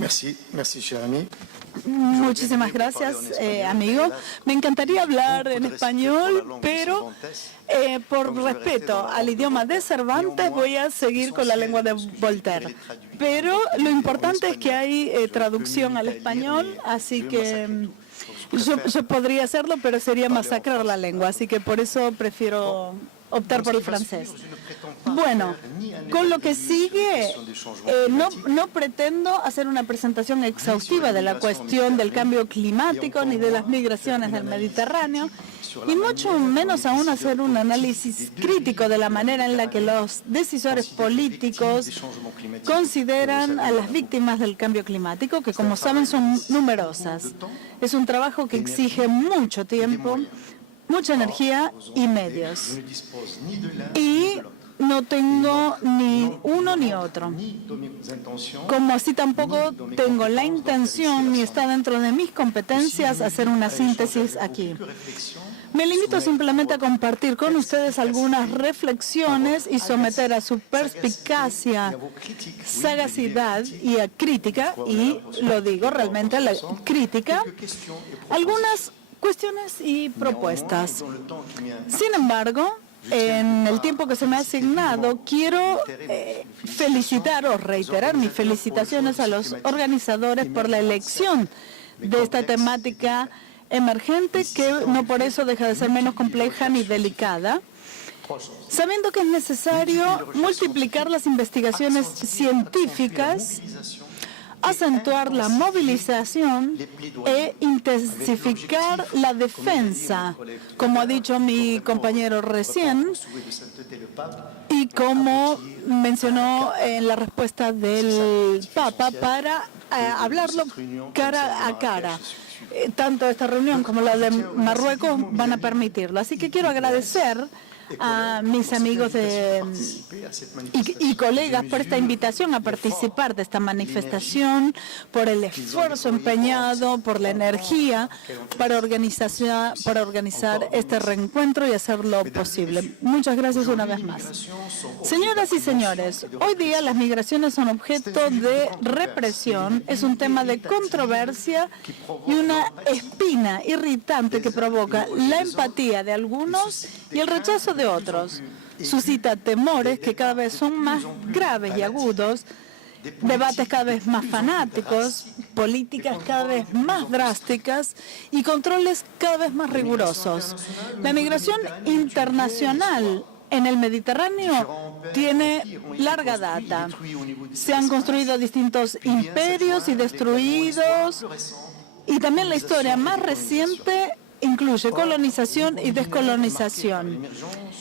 Merci, cher ami. Muchísimas gracias, amigo. Me encantaría hablar en español, pero por respeto al idioma de Cervantes voy a seguir con la lengua de Voltaire. Pero lo importante es que hay traducción al español, así que yo podría hacerlo, pero sería masacrar la lengua, así que por eso prefiero optar por el francés. Bueno, con lo que sigue, no pretendo hacer una presentación exhaustiva de la cuestión del cambio climático ni de las migraciones del Mediterráneo, y mucho menos aún hacer un análisis crítico de la manera en la que los decisores políticos consideran a las víctimas del cambio climático, que como saben son numerosas. Es un trabajo que exige mucho tiempo, mucha energía y medios. Y no tengo ni uno ni otro. Como así tampoco tengo la intención ni está dentro de mis competencias hacer una síntesis aquí. Me limito simplemente a compartir con ustedes algunas reflexiones y someter a su perspicacia, sagacidad y a crítica, y lo digo realmente a la crítica, algunas cuestiones y propuestas. Sin embargo, en el tiempo que se me ha asignado, quiero felicitar o reiterar mis felicitaciones a los organizadores por la elección de esta temática emergente, que no por eso deja de ser menos compleja ni delicada, sabiendo que es necesario multiplicar las investigaciones científicas, acentuar la movilización e intensificar la defensa, como ha dicho mi compañero recién, y como mencionó en la respuesta del Papa, para hablarlo cara a cara. Tanto esta reunión como la de Marruecos van a permitirlo. Así que quiero agradecer a mis amigos y colegas por esta invitación a participar de esta manifestación, por el esfuerzo empeñado, por la energía para organizar este reencuentro y hacerlo posible. Muchas gracias una vez más. Señoras y señores, hoy día las migraciones son objeto de represión, es un tema de controversia y una espina irritante que provoca la empatía de algunos y el rechazo de otros. Suscita temores que cada vez son más graves y agudos, debates cada vez más fanáticos, políticas cada vez más drásticas y controles cada vez más rigurosos. La migración internacional en el Mediterráneo tiene larga data. Se han construido distintos imperios y destruidos, y también la historia más reciente incluye colonización y descolonización.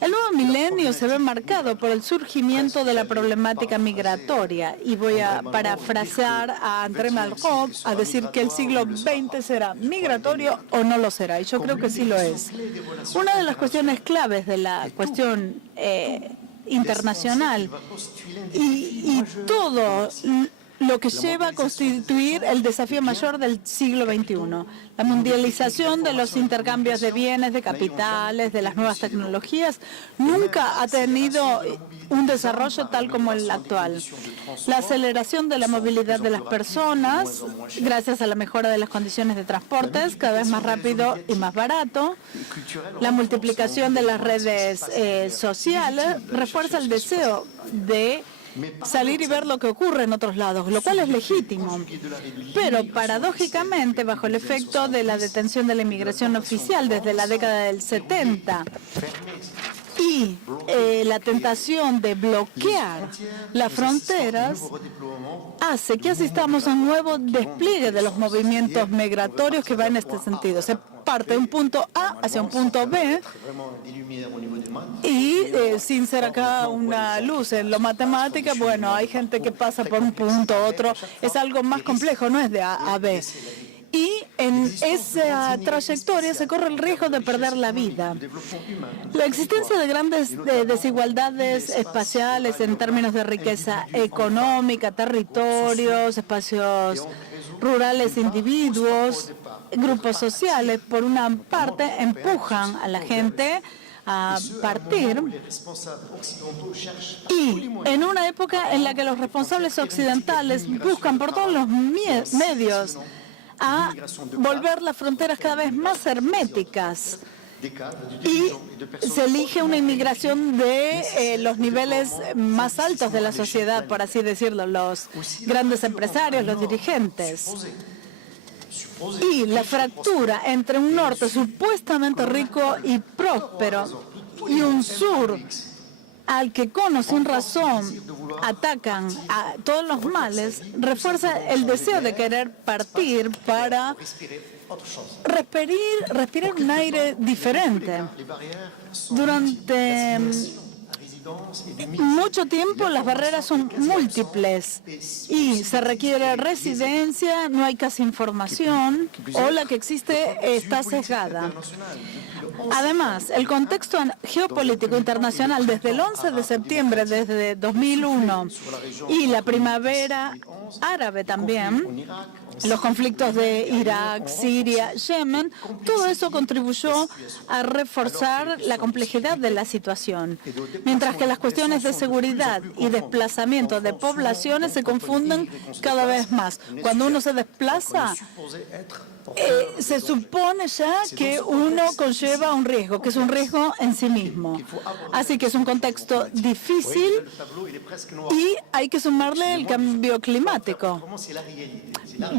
El nuevo milenio se ve marcado por el surgimiento de la problemática migratoria, y voy a parafrasear a André Malraux a decir que el siglo XX será migratorio o no lo será, y yo creo que sí lo es. Una de las cuestiones claves de la cuestión internacional y todo lo que lleva a constituir el desafío mayor del siglo XXI. La mundialización de los intercambios de bienes, de capitales, de las nuevas tecnologías, nunca ha tenido un desarrollo tal como el actual. La aceleración de la movilidad de las personas, gracias a la mejora de las condiciones de transportes, cada vez más rápido y más barato. La multiplicación de las redes sociales refuerza el deseo de salir y ver lo que ocurre en otros lados, lo cual es legítimo. Pero paradójicamente, bajo el efecto de la detención de la inmigración oficial desde la década del 70 y la tentación de bloquear las fronteras, hace que asistamos a un nuevo despliegue de los movimientos migratorios que va en este sentido. Se parte de un punto A hacia un punto B, y sin ser acá una luz en lo matemática, bueno, hay gente que pasa por un punto a otro, es algo más complejo, no es de A a B. Y en esa trayectoria se corre el riesgo de perder la vida. La existencia de grandes desigualdades espaciales en términos de riqueza económica, territorios, espacios rurales, individuos, grupos sociales, por una parte, empujan a la gente a partir, y en una época en la que los responsables occidentales buscan por todos los medios a volver las fronteras cada vez más herméticas, y se elige una inmigración de los niveles más altos de la sociedad, por así decirlo, los grandes empresarios, los dirigentes. Y la fractura entre un norte supuestamente rico y próspero y un sur al que con o sin razón atacan a todos los males, refuerza el deseo de querer partir para respirar un aire diferente. Durante mucho tiempo las barreras son múltiples y se requiere residencia, no hay casi información o la que existe está sesgada. Además, el contexto geopolítico internacional desde el 11 de septiembre, desde 2001, y la primavera árabe también, los conflictos de Irak, Siria, Yemen, todo eso contribuyó a reforzar la complejidad de la situación, mientras que las cuestiones de seguridad y desplazamiento de poblaciones se confunden cada vez más. Cuando uno se desplaza, se supone ya que uno conlleva un riesgo, que es un riesgo en sí mismo. Así que es un contexto difícil y hay que sumarle el cambio climático.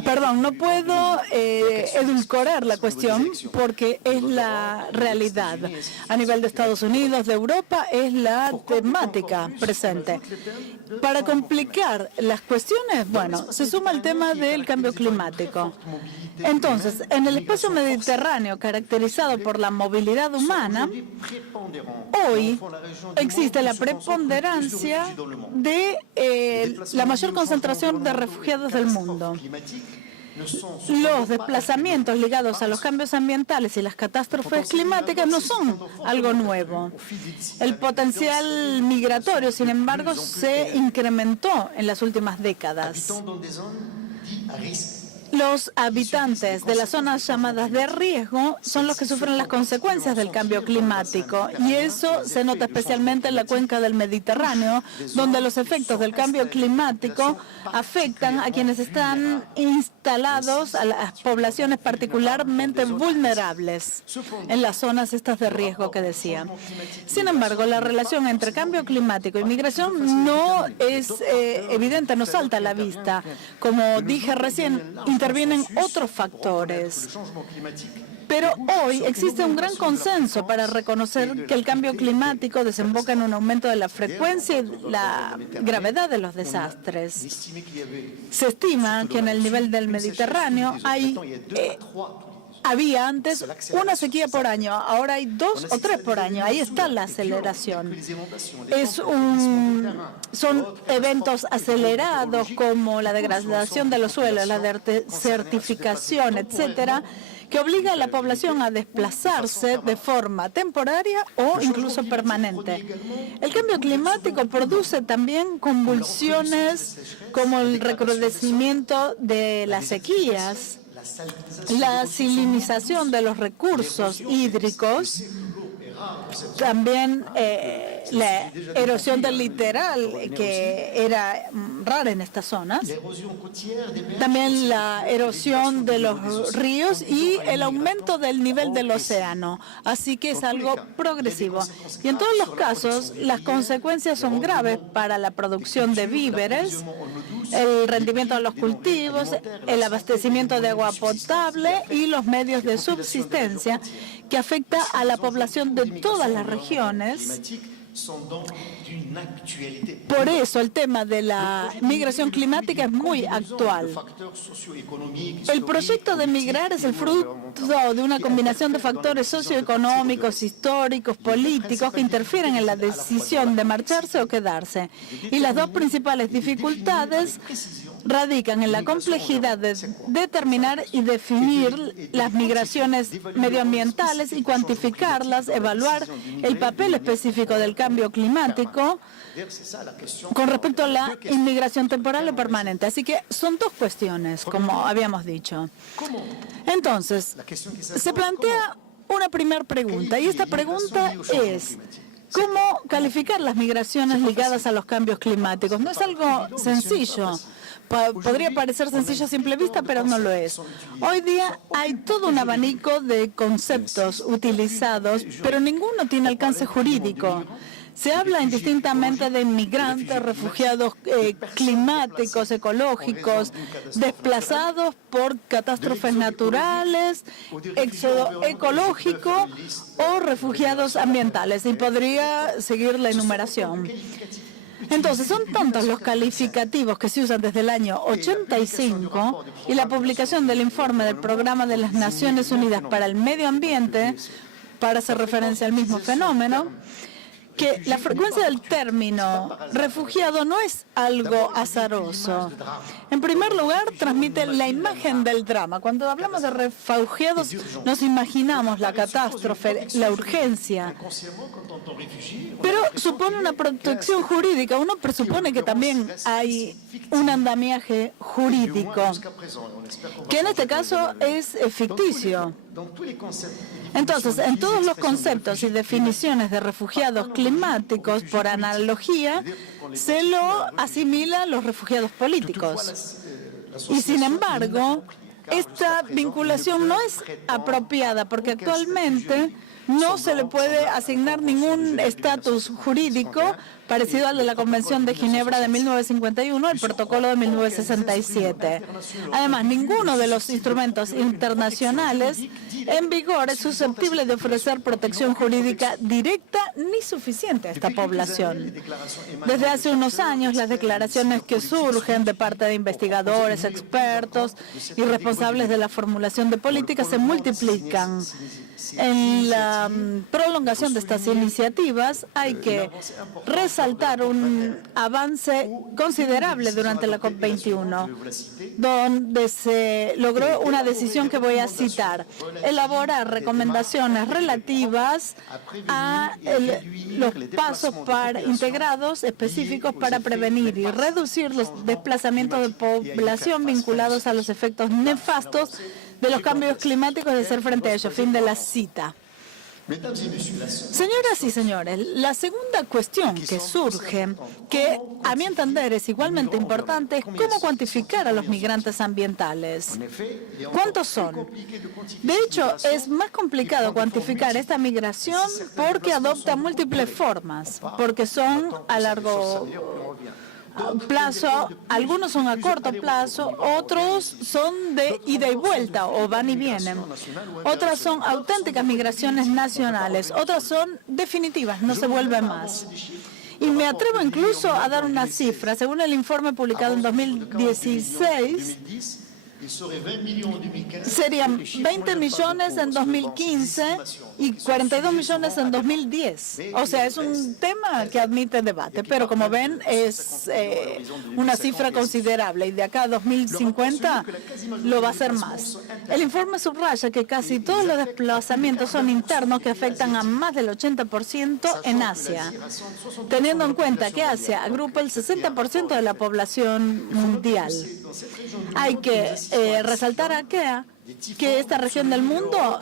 Perdón, no puedo edulcorar la cuestión porque es la realidad. A nivel de Estados Unidos, de Europa, es la temática presente. Para complicar las cuestiones, bueno, se suma el tema del cambio climático. Entonces, en el espacio mediterráneo caracterizado por la movilidad humana, hoy existe la preponderancia de la mayor concentración de refugiados del mundo. Los desplazamientos ligados a los cambios ambientales y las catástrofes climáticas no son algo nuevo. El potencial migratorio, sin embargo, se incrementó en las últimas décadas. Los habitantes de las zonas llamadas de riesgo son los que sufren las consecuencias del cambio climático, y eso se nota especialmente en la cuenca del Mediterráneo, donde los efectos del cambio climático afectan a quienes están instalados, a las poblaciones particularmente vulnerables en las zonas estas de riesgo que decía. Sin embargo, la relación entre cambio climático y migración no es evidente, no salta a la vista. Como dije recién, intervienen otros factores. Pero hoy existe un gran consenso para reconocer que el cambio climático desemboca en un aumento de la frecuencia y la gravedad de los desastres. Se estima que en el nivel del Mediterráneo había antes una sequía por año, ahora hay 2 o 3 por año. Ahí está la aceleración. Son eventos acelerados como la degradación de los suelos, la desertificación, etcétera, que obliga a la población a desplazarse de forma temporaria o incluso permanente. El cambio climático produce también convulsiones como el recrudecimiento de las sequías, la salinización de los recursos hídricos, también la erosión del litoral, que era rara en estas zonas, también la erosión de los ríos y el aumento del nivel del océano. Así que es algo progresivo. Y en todos los casos, las consecuencias son graves para la producción de víveres, el rendimiento de los cultivos, el abastecimiento de agua potable y los medios de subsistencia, que afecta a la población de todas las regiones. Por eso el tema de la migración climática es muy actual. El proyecto de migrar es el fruto de una combinación de factores socioeconómicos, históricos, políticos que interfieren en la decisión de marcharse o quedarse. Y las dos principales dificultades radican en la complejidad de determinar y definir las migraciones medioambientales y cuantificarlas, evaluar el papel específico del cambio climático con respecto a la inmigración temporal o permanente. Así que son dos cuestiones, como habíamos dicho. Entonces, se plantea una primera pregunta, y esta pregunta es: ¿cómo calificar las migraciones ligadas a los cambios climáticos? No es algo sencillo. Podría parecer sencillo a simple vista, pero no lo es. Hoy día hay todo un abanico de conceptos utilizados, pero ninguno tiene alcance jurídico. Se habla indistintamente de inmigrantes, refugiados climáticos, ecológicos, desplazados por catástrofes naturales, éxodo ecológico o refugiados ambientales. Y podría seguir la enumeración. Entonces, son tantos los calificativos que se usan desde el año 85 y la publicación del informe del Programa de las Naciones Unidas para el Medio Ambiente, para hacer referencia al mismo fenómeno, que la frecuencia del término refugiado no es algo azaroso. En primer lugar, transmite la imagen del drama. Cuando hablamos de refugiados, nos imaginamos la catástrofe, la urgencia. Pero supone una protección jurídica. Uno presupone que también hay un andamiaje jurídico, que en este caso es ficticio. Entonces, en todos los conceptos y definiciones de refugiados climáticos, por analogía, se lo asimila a los refugiados políticos. Y sin embargo, esta vinculación no es apropiada porque actualmente no se le puede asignar ningún estatus jurídico parecido al de la Convención de Ginebra de 1951, el Protocolo de 1967. Además, ninguno de los instrumentos internacionales en vigor es susceptible de ofrecer protección jurídica directa ni suficiente a esta población. Desde hace unos años, las declaraciones que surgen de parte de investigadores, expertos y responsables de la formulación de políticas se multiplican. En la prolongación de estas iniciativas hay que resaltar un avance considerable durante la COP21, donde se logró una decisión que voy a citar: elaborar recomendaciones relativas a los pasos integrados específicos para prevenir y reducir los desplazamientos de población vinculados a los efectos nefastos de los cambios climáticos y de hacer frente a ellos. Fin de la cita. Señoras y señores, la segunda cuestión que surge, que a mi entender es igualmente importante, es cómo cuantificar a los migrantes ambientales. ¿Cuántos son? De hecho, es más complicado cuantificar esta migración porque adopta múltiples formas, porque son a largo plazo, algunos son a corto plazo, otros son de ida y vuelta o van y vienen, otras son auténticas migraciones nacionales, otras son definitivas, no se vuelven más. Y me atrevo incluso a dar una cifra. Según el informe publicado en 2016, serían 20 millones en 2015 y 42 millones en 2010. O sea, es un tema que admite debate, pero como ven es una cifra considerable y de acá a 2050 lo va a ser más. El informe subraya que casi todos los desplazamientos son internos que afectan a más del 80% en Asia, teniendo en cuenta que Asia agrupa el 60% de la población mundial. Hay que resaltar que esta región del mundo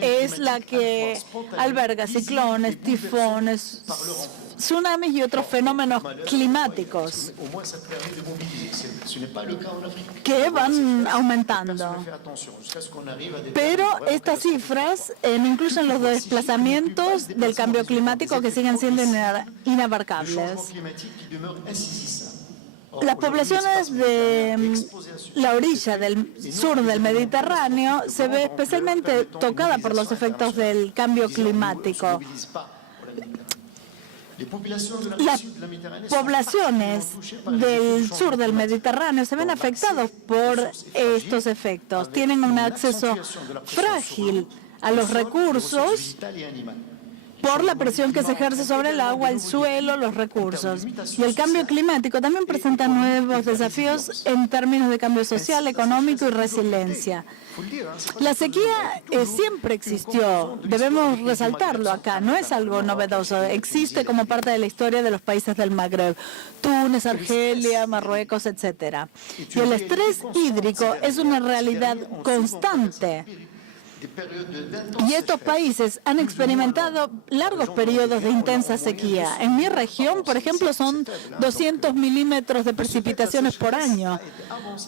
es la que alberga ciclones, tifones, tsunamis y otros fenómenos climáticos que van aumentando. Pero estas cifras no incluyen los desplazamientos del cambio climático que siguen siendo inabarcables. Las poblaciones de la orilla del sur del Mediterráneo se ve especialmente tocada por los efectos del cambio climático. Las poblaciones del sur del Mediterráneo se ven afectadas por estos efectos. Tienen un acceso frágil a los recursos por la presión que se ejerce sobre el agua, el suelo, los recursos. Y el cambio climático también presenta nuevos desafíos en términos de cambio social, económico y resiliencia. La sequía siempre existió, debemos resaltarlo acá, no es algo novedoso, existe como parte de la historia de los países del Magreb, Túnez, Argelia, Marruecos, etc. Y el estrés hídrico es una realidad constante Y estos países han experimentado largos periodos de intensa sequía. En mi región, por ejemplo, son 200 milímetros de precipitaciones por año.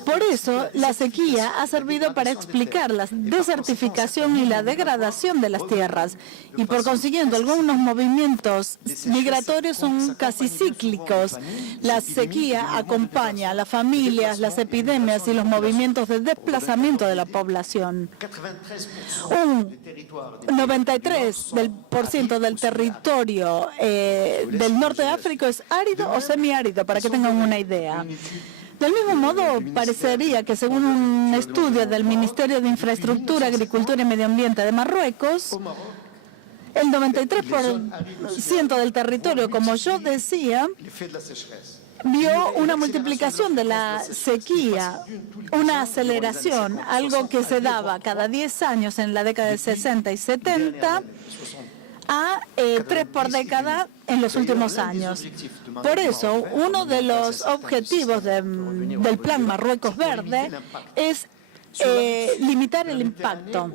Por eso, la sequía ha servido para explicar la desertificación y la degradación de las tierras. Y por consiguiente, algunos movimientos migratorios son casi cíclicos. La sequía acompaña a las familias, las epidemias y los movimientos de desplazamiento de la población. Un 93% del territorio del norte de África es árido o semiárido, para que tengan una idea. Del mismo modo, parecería que según un estudio del Ministerio de Infraestructura, Agricultura y Medio Ambiente de Marruecos, el 93% del territorio, como yo decía, vio una multiplicación de la sequía, una aceleración, algo que se daba cada 10 años en la década de 60 y 70 a 3 por década en los últimos años. Por eso, uno de los objetivos del Plan Marruecos Verde es limitar el impacto.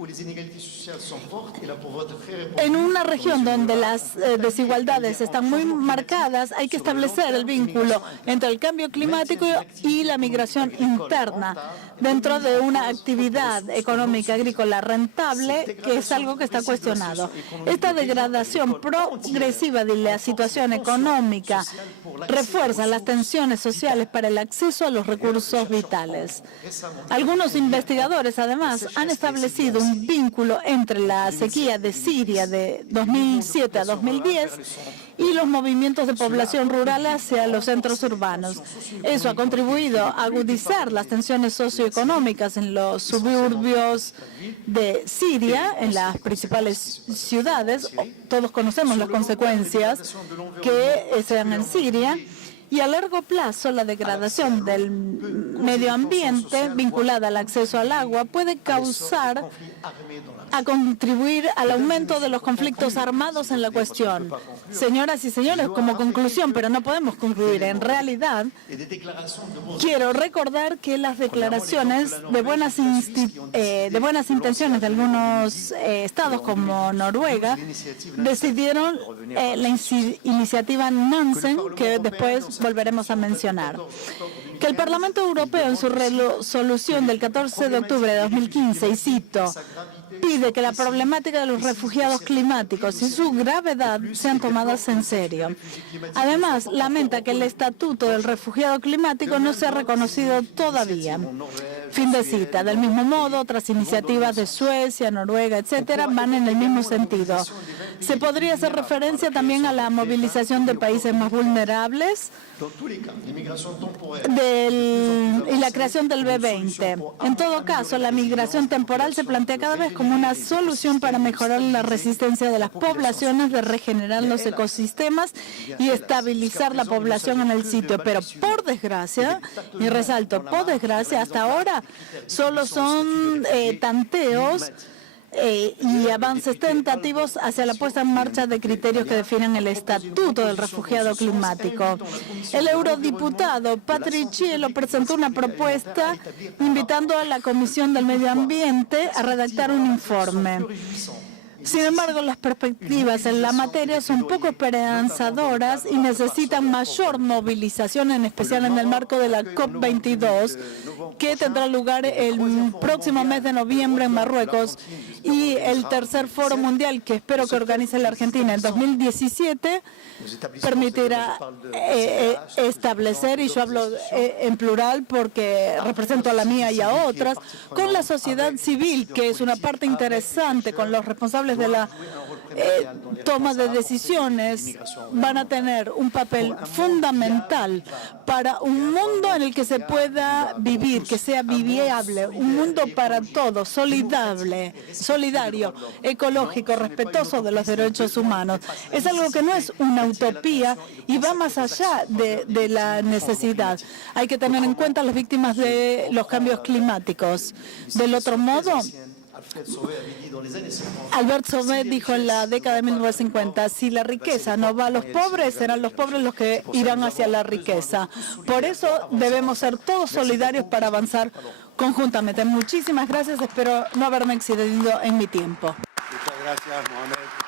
En una región donde las desigualdades están muy marcadas, hay que establecer el vínculo entre el cambio climático y la migración interna dentro de una actividad económica agrícola rentable, que es algo que está cuestionado. Esta degradación progresiva de la situación económica refuerza las tensiones sociales para el acceso a los recursos vitales. Algunos investigadores, además, han establecido un vínculo entre la sequía de Siria de 2007 a 2010 y los movimientos de población rural hacia los centros urbanos. Eso ha contribuido a agudizar las tensiones socioeconómicas en los suburbios de Siria, en las principales ciudades. Todos conocemos las consecuencias que se dan en Siria. Y a largo plazo, la degradación del medio ambiente vinculada al acceso al agua puede contribuir al aumento de los conflictos armados en la cuestión. Señoras y señores, como conclusión, pero no podemos concluir, en realidad, quiero recordar que las declaraciones de buenas intenciones de algunos estados como Noruega decidieron la iniciativa Nansen, que después volveremos a mencionar. Que el Parlamento Europeo, en su resolución del 14 de octubre de 2015, y cito, pide que la problemática de los refugiados climáticos y su gravedad sean tomadas en serio. Además, lamenta que el estatuto del refugiado climático no sea reconocido todavía. Fin de cita. Del mismo modo, otras iniciativas de Suecia, Noruega, etcétera, van en el mismo sentido. Se podría hacer referencia también a la movilización de países más vulnerables y la creación del B20. En todo caso, la migración temporal se plantea cada vez como una solución para mejorar la resistencia de las poblaciones, de regenerar los ecosistemas y estabilizar la población en el sitio. Pero por desgracia, y resalto, por desgracia, hasta ahora solo son tanteos y avances tentativos hacia la puesta en marcha de criterios que definen el estatuto del refugiado climático. El eurodiputado Patriciello presentó una propuesta invitando a la Comisión del Medio Ambiente a redactar un informe. Sin embargo, las perspectivas en la materia son poco esperanzadoras y necesitan mayor movilización, en especial en el marco de la COP22, que tendrá lugar el próximo mes de noviembre en Marruecos, y el tercer Foro Mundial, que espero que organice la Argentina en 2017, permitirá establecer, y yo hablo en plural porque represento a la mía y a otras, con la sociedad civil, que es una parte interesante, con los responsables de la toma de decisiones, van a tener un papel fundamental para un mundo en el que se pueda vivir, que sea vivible, un mundo para todos, solidario, ecológico, respetuoso de los derechos humanos. Es algo que no es una utopía y va más allá de la necesidad. Hay que tener en cuenta las víctimas de los cambios climáticos. Del otro modo, Albert Sauvé dijo en la década de 1950, si la riqueza no va a los pobres, serán los pobres los que irán hacia la riqueza. Por eso debemos ser todos solidarios para avanzar conjuntamente. Muchísimas gracias, espero no haberme excedido en mi tiempo. Muchas gracias, Mohamed.